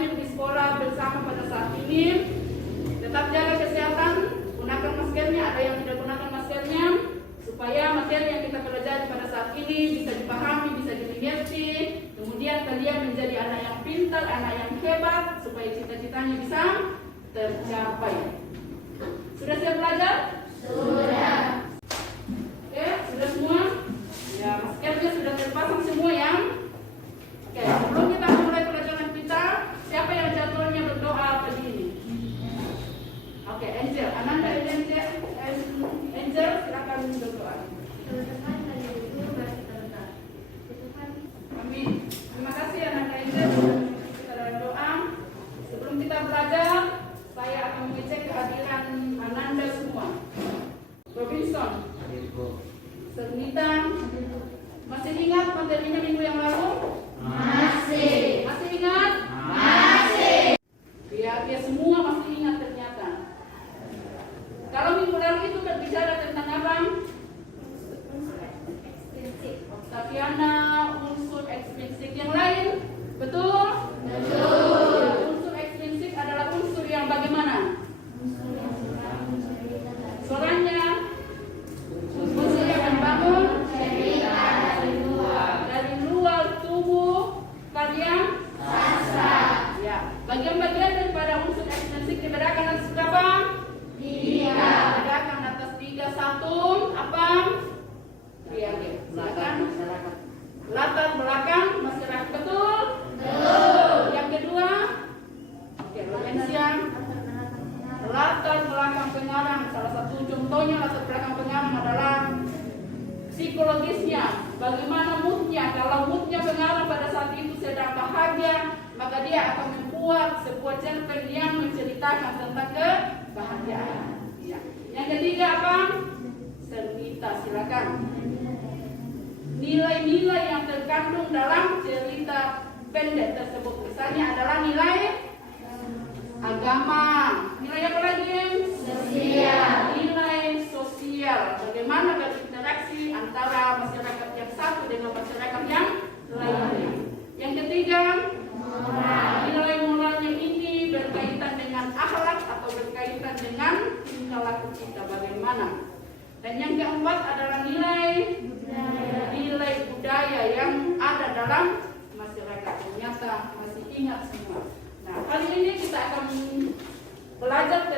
hadir di sekolah bersama pada saat ini. Tetap jaga kesehatan, gunakan maskernya, ada yang tidak gunakan maskernya, supaya materi yang kita pelajari pada saat ini bisa dipahami, bisa dimengerti. Kemudian kalian menjadi anak yang pintar, anak yang hebat, supaya cita-citanya bisa tercapai. Sudah siap belajar? Sudah. Oke, sudah semua? Ya, maskernya sudah terpasang semua ya? Oke, sebelum kita mulai pelajaran kita, siapa yang jadwalnya berdoa pagi ini? Oke, Angel, Ananda, Angel, silakan berdoa. Amin. Terima kasih Ananda Angel. Kita dalam doa. Sebelum kita belajar, saya akan mengecek kehadiran Ananda semua. Robinson, Sernita, masih ingat materinya minggu yang lalu? Masih. Masih ingat? Masih. Ya semua masih ingat ternyata. Kalau minggu lalu itu berbicara tentang apa? Octaviana, unsur ekstrinsik. Yang lain? Betul? Betul. Unsur ekstrinsik adalah unsur yang bagaimana? Suaranya? Unsur yang membangun Cerita dari luar tubuh kalian. sastra. Ya, bagian-bagian daripada unsur ekstrinsik dibedakan atas berapa? 3. Bedakan atas 3. Satu, apa? Triage. Silakan. Latar belakang masyarakat. Betul? Betul. Yang kedua? Oke, Lorensia. Latar belakang pengarang. Salah satu contohnya latar belakang pengarang adalah psikologisnya. Bagaimana moodnya? Kalau moodnya pengarang pada saat itu sedang bahagia, maka dia akan membuat sebuah cerpen yang menceritakan tentang kebahagiaan. Ya. Yang ketiga apa? Sernita, silakan. Nilai-nilai yang terkandung dalam cerita pendek tersebut, misalnya adalah nilai agama, nilai apa lagi? Sosial. Nilai sosial. Bagaimana berinteraksi antara masyarakat yang satu dengan masyarakat yang lainnya. Yang ketiga, nilai moralnya ini berkaitan dengan akhlak atau berkaitan dengan tingkah laku kita bagaimana. Dan yang keempat adalah nilai budaya yang ada dalam masyarakat. Ternyata masih ingat semua. Nah, kali ini kita akan belajar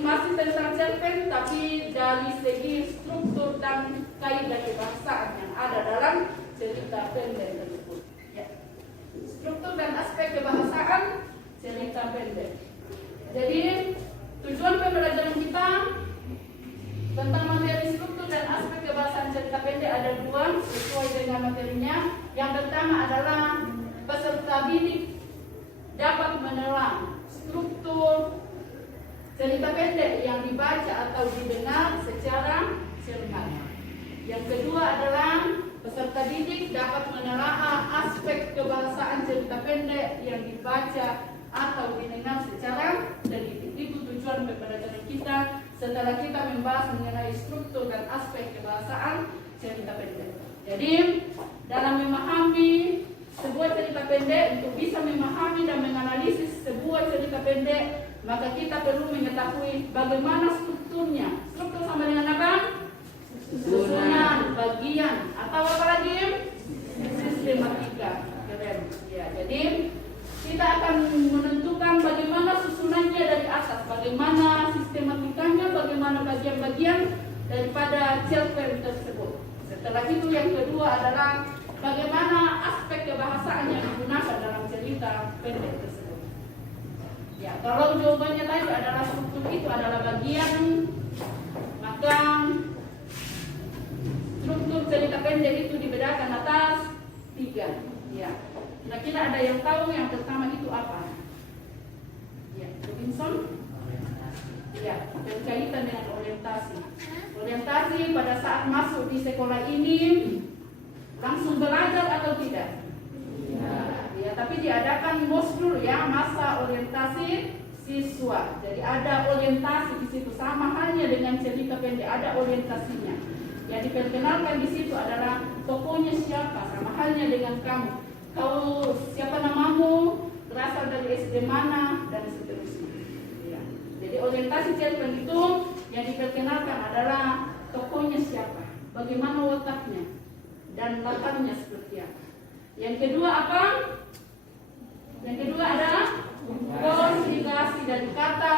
masih tentang cerpen, tapi dari segi struktur dan kaidah kebahasaan yang ada dalam cerita pendek tersebut. Ya. Struktur dan aspek kebahasaan cerita pendek. Jadi tujuan pembelajaran kita tentang materi struktur dan aspek kebahasaan cerita pendek ada 2 sesuai dengan materinya. Yang pertama adalah peserta didik dapat menelan struktur cerita pendek yang dibaca atau didengar secara cermat. Yang kedua adalah peserta didik dapat menelaah aspek kebahasaan cerita pendek yang dibaca atau didengar secara teliti. Itu tujuan pembelajaran kita setelah kita membahas mengenai struktur dan aspek kebahasaan cerita pendek. Jadi dalam memahami sebuah cerita pendek, untuk bisa memahami dan menganalisis sebuah cerita pendek, maka kita perlu mengetahui bagaimana strukturnya. Struktur sama dengan apa? Susunan, bagian, atau apa lagi? Sistematika. Keren. Ya, jadi kita akan menentukan bagaimana susunannya dari atas, bagaimana sistematikanya, bagaimana bagian-bagian daripada cerpen tersebut. Setelah itu yang kedua adalah bagaimana aspek kebahasaan yang digunakan dalam cerita pendek tersebut. Ya, kalau jawabannya tadi adalah struktur itu adalah bagian, maka struktur cerita pendek itu dibedakan atas 3. Ya. Kira-kira ada yang tahu yang pertama itu apa? Ya, Robinson? Ya, berkaitan dengan orientasi. Orientasi pada saat masuk di sekolah ini langsung belajar atau tidak? Ya, tapi diadakan MOSDUR ya, masa orientasi siswa. Jadi ada orientasi di situ, sama halnya dengan cerita pendek, ada orientasinya. Yang diperkenalkan di situ adalah tokohnya siapa, sama halnya dengan kamu. Kau siapa namamu, berasal dari SD mana, dan seterusnya. Ya. Jadi orientasi cari penghitung yang diperkenalkan adalah tokohnya siapa, bagaimana wataknya, dan latarnya seperti apa. Yang kedua apa? Yang kedua adalah konfigurasi dari kata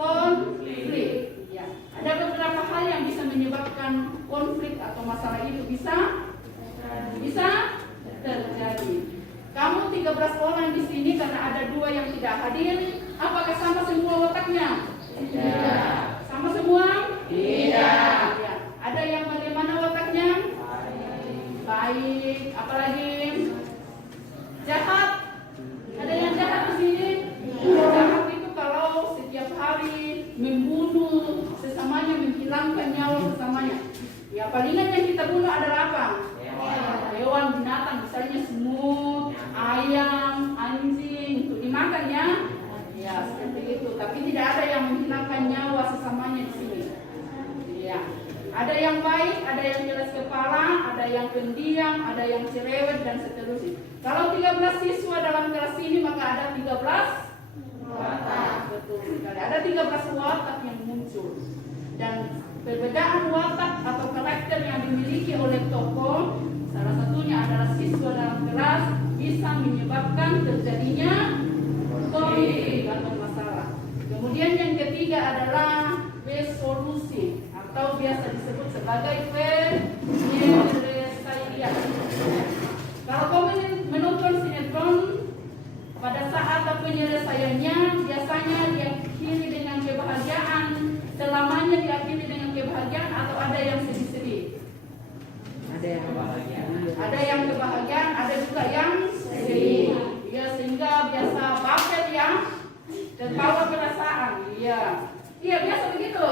konflik. Ya. Ada beberapa hal yang bisa menyebabkan konflik atau masalah itu bisa terjadi. Kamu 13 orang di sini karena ada 2 yang tidak hadir. Apakah sama semua wataknya? Tidak. Sama semua? Tidak. Ya. Ada yang bagaimana wataknya? Baik. Apalagi? Jahat? Ada yang jahat di sini? Jahat itu kalau setiap hari membunuh sesamanya, menghilangkan nyawa sesamanya. Ya palingan yang kita bunuh adalah apa? Hewan, binatang, misalnya semut, ayam, anjing, untuk dimakan ya. Ya seperti itu. Tapi tidak ada yang menghilangkan nyawa sesamanya di sini. Ya. Ada yang baik, ada yang keras kepala, ada yang pendiam, ada yang cerewet dan seterusnya. Kalau 13 siswa dalam kelas ini maka ada 13 watak. Betul sekali. Ada 13 watak yang muncul. Dan perbedaan watak atau karakter yang dimiliki oleh tokoh, salah satunya adalah siswa dalam kelas, bisa menyebabkan terjadinya konflik atau masalah. Kemudian yang ketiga adalah resolusi atau biasa disebut sebagai penyelesaian. Kalau kamu menonton sinetron, pada saat penyelesaiannya biasanya diakhiri dengan kebahagiaan, selamanya diakhiri dengan kebahagiaan atau ada yang sedih-sedih. Ada yang kebahagiaan, ada juga yang sedih. Ya sehingga biasa baper ya, terbawa perasaan. Iya, iya biasa begitu.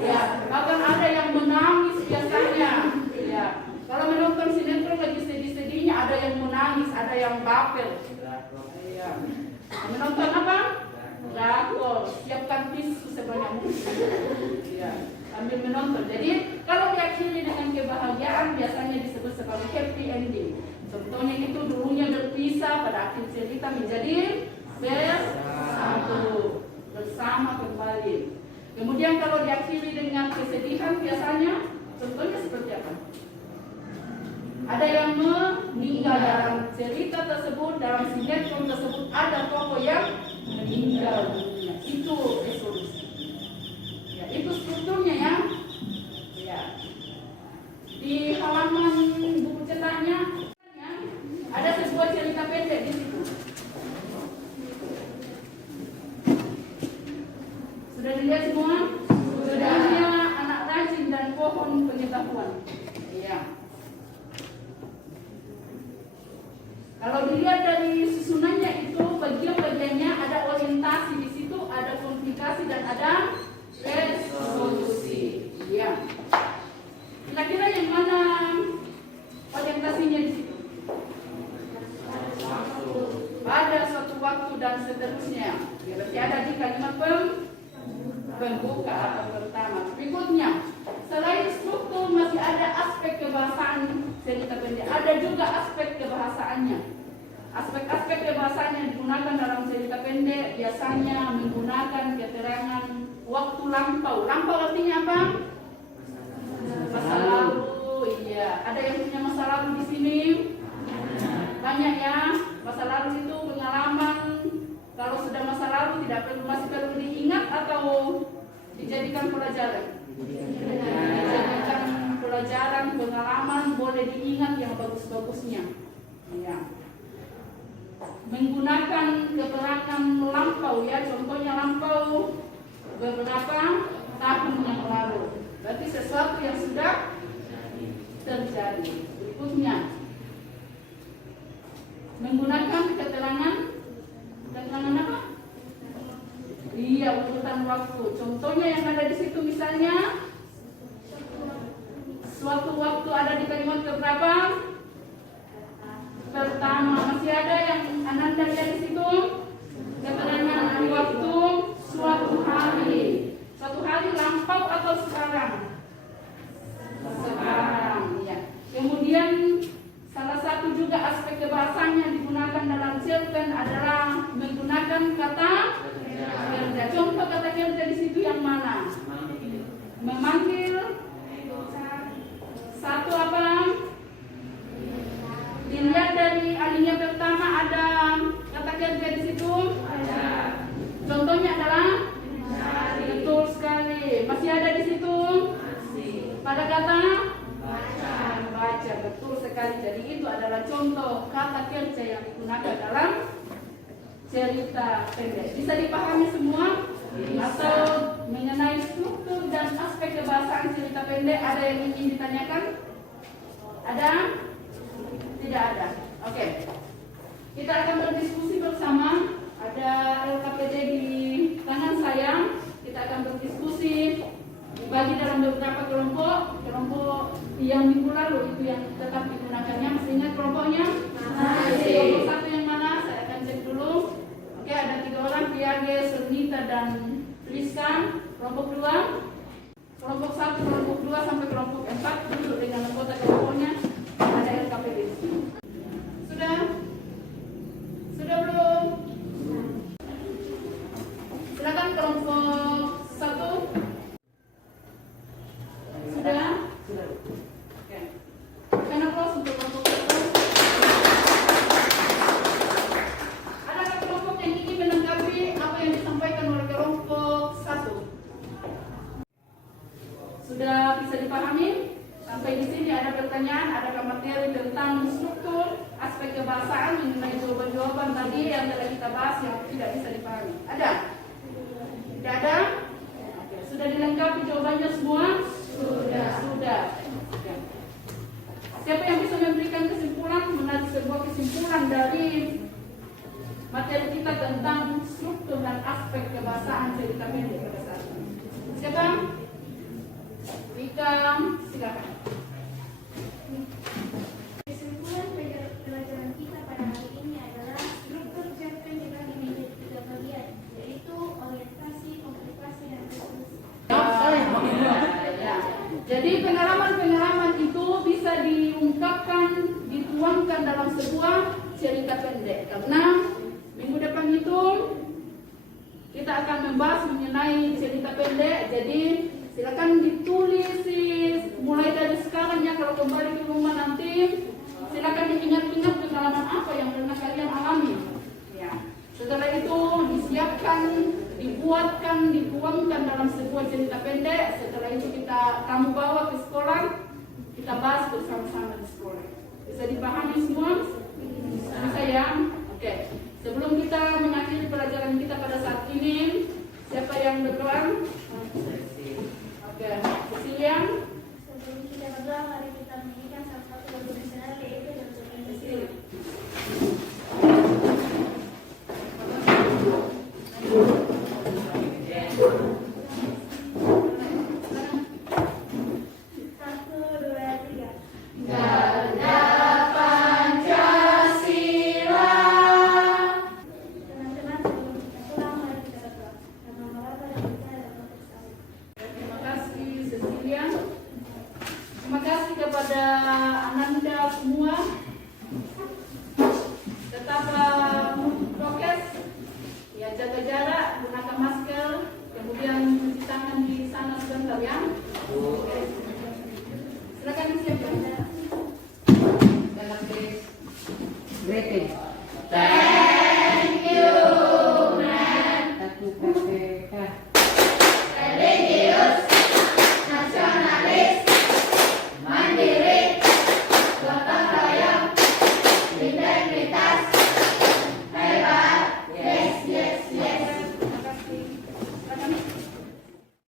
Ya, bahkan ada yang menangis biasanya. Ya, kalau menonton sinetron lagi sedih-sedihnya ada yang menangis, ada yang baper. Ya. Menonton apa? Drakor. Siapkan tisu sebanyak mungkin. Ya, sambil menonton. Jadi kalau diakhiri dengan kebahagiaan biasanya disebut sebagai happy ending. Contohnya itu dulunya berpisah, pada akhir cerita menjadi bersama kembali. Kemudian kalau diakhiri dengan kesedihan biasanya contohnya seperti apa? Ada yang meninggal dalam cerita tersebut, dalam sinetron tersebut ada tokoh yang meninggal dunia. Itu resolusi. Ya, itu strukturnya ya. Ya. Di halaman buku cetaknya ada sebuah cerita pendek di situ. Sudah dilihat semua? Sudah. Anak rajin dan pohon pengetahuan. Iya. Kalau dilihat dari susunannya itu bagian-bagiannya ada orientasi di situ, ada komunikasi dan ada resolusi. Iya. Kira-kira yang mana orientasinya di situ? Pada suatu waktu dan seterusnya. Ya, berarti ada di kalimat pembuka atau pertama. Berikutnya, selain struktur masih ada aspek kebahasaan cerita pendek. Ada juga aspek kebahasaannya. Aspek-aspek kebahasaan yang digunakan dalam cerita pendek biasanya menggunakan keterangan waktu lampau. Lampau artinya apa? Masa lalu. Iya. Ada yang punya masa lalu di sini? Banyak ya. Masa lalu itu pengalaman. Kalau sudah masa lalu masih perlu diingat atau dijadikan pelajaran? Dijadikan pelajaran, pengalaman, boleh diingat yang bagus-bagusnya. Ya. Menggunakan keterangan lampau ya, contohnya lampau beberapa tahun yang lalu. Berarti sesuatu yang sudah terjadi. Berikutnya, menggunakan keterangan apa? Iya, urutan waktu. Contohnya yang ada di situ misalnya suatu waktu ada di kalimat keberapa? Pertama. Masih ada yang Ananda lihat di situ? Keterangan waktu suatu hari. Suatu hari lampau atau sekarang? Sekarang, ya. Kemudian salah satu juga aspek kebahasaan bahasanya yang digunakan dalam cerpen adalah menggunakan kata kerja. Contoh kata kerja di situ yang mana? Memanggil. Satu apa? Dilihat dari alinea pertama ada kata kerja di situ. Contohnya adalah betul sekali. Masih ada di situ. Pada kata baca, betul sekali. Jadi itu adalah contoh kata kerja yang digunakan dalam cerita pendek. Bisa dipahami semua? Atau mengenai struktur dan aspek kebahasaan cerita pendek ada yang ingin ditanyakan? Ada? Tidak ada. Oke. Kita akan berdiskusi bersama. Ada LKPD di tangan saya. Kita akan berdiskusi dibagi dalam beberapa kelompok. Kelompok yang minggu lalu itu yang tetap digunakannya. Masih ingat kelompoknya? Kelompok satu yang mana? Saya akan cek dulu. Oke, ada 3 orang, Piage, Sernita, dan Rizka. Kelompok 2, kelompok 1, kelompok 2 sampai kelompok 4 duduk dengan anggota kelompoknya. Ada LKPD. Sudah? Sudah belum? Silakan kelompok 1. Sudah? Oke. Karena close untuk kelompok 1. Adakah kelompok yang ingin menanggapi apa yang disampaikan oleh kelompok 1? Sudah bisa dipahami? Sampai di sini ada pertanyaan, adakah materi tentang struktur, aspek kebahasaan mengenai jawaban-jawaban tadi yang telah kita bahas yang tidak bisa dipahami? Ada? Tidak ada? Oke. Sudah dilengkapi jawabannya semua? Sudah. Oke. Siapa yang bisa memberikan kesimpulan, menarik sebuah kesimpulan dari materi kita tentang struktur dan aspek kebahasaan cerita pendek pada saat ini? Siapa? Rika, silakan. Kesimpulan pelajaran kita pada hari ini adalah struktur cerpen dibagi menjadi 3 bagian, yaitu orientasi, komplikasi, dan resolusi. Ya. Jadi pengalaman-pengalaman itu bisa diungkapkan, dituangkan dalam sebuah cerita pendek. Karena minggu depan itu kita akan membahas mengenai cerita pendek. Jadi silakan ditulis mulai dari sekarang ya, kalau kembali ke rumah nanti silakan diingat-ingat pengalaman apa yang pernah kalian alami. Ya. Setelah itu disiapkan, dibuatkan, dituangkan dalam sebuah cerita pendek. Setelah itu kamu bawa ke sekolah, kita bahas bersama-sama di sekolah. Bisa dipahami semua?